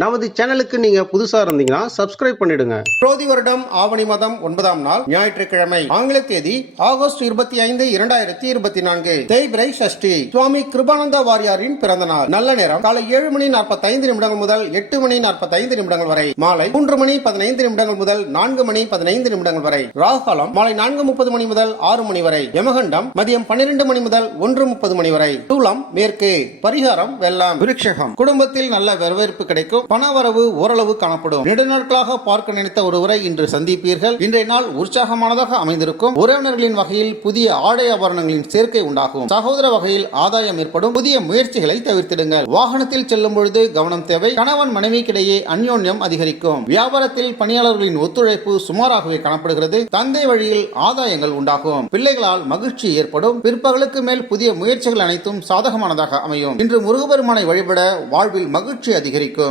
நமது சேனலுக்கு நீங்க புதுசா இருந்தீங்கன்னா சப்ஸ்கிரைப் பண்ணிடுங்க. குரோதி வருடம் ஆவணி மாதம் 9ஆம் நாள் ஞாயிற்றுக்கிழமை, ஆங்கில தேதி ஆகஸ்ட் 25, 2024, தேய்பிரை சஷ்டி. சுவாமி கிருபானந்த வாரியாரின் பிறந்த நாள். நல்ல நேரம் காலை 7:45 முதல் 8:45 வரை, மாலை 3:15 முதல் 4:15 வரை, ராகுகாலம் மாலை 4:30 முதல் 6 வரை, யமகண்டம் மதியம் 12 முதல் 1:30 வரை, சூலம் மேற்கு, பரிகாரம் வெள்ளம். விருட்சகம், குடும்பத்தில் நல்ல வரவேற்பு கிடைக்கும், பணவரவு ஓரளவு காணப்படும். நெடுநாட்களாக பார்க்க நினைத்த ஒருவரை இன்று சந்திப்பீர்கள். இன்றைய நாள் உற்சாகமானதாக அமைந்திருக்கும். உறவினர்களின் வகையில் புதிய ஆடை ஆபரணங்களின் சேர்க்கை உண்டாகும். சகோதர வகையில் ஆதாயம் ஏற்படும். புதிய முயற்சிகளை தவிர்த்திடுங்கள். வாகனத்தில் செல்லும் பொழுது கவனம் தேவை. கணவன் மனைவிக்கிடையே அந்யோன்யம் அதிகரிக்கும். வியாபாரத்தில் பணியாளர்களின் ஒத்துழைப்பு சுமாராகவே காணப்படுகிறது. தந்தை வழியில் ஆதாயங்கள் உண்டாகும். பிள்ளைகளால் மகிழ்ச்சி ஏற்படும். பிற்பகலுக்கு மேல் புதிய முயற்சிகள் அனைத்தும் சாதகமானதாக அமையும். இன்று முருகபெருமானை வழிபட வாழ்வில் மகிழ்ச்சி அதிகரிக்கும்.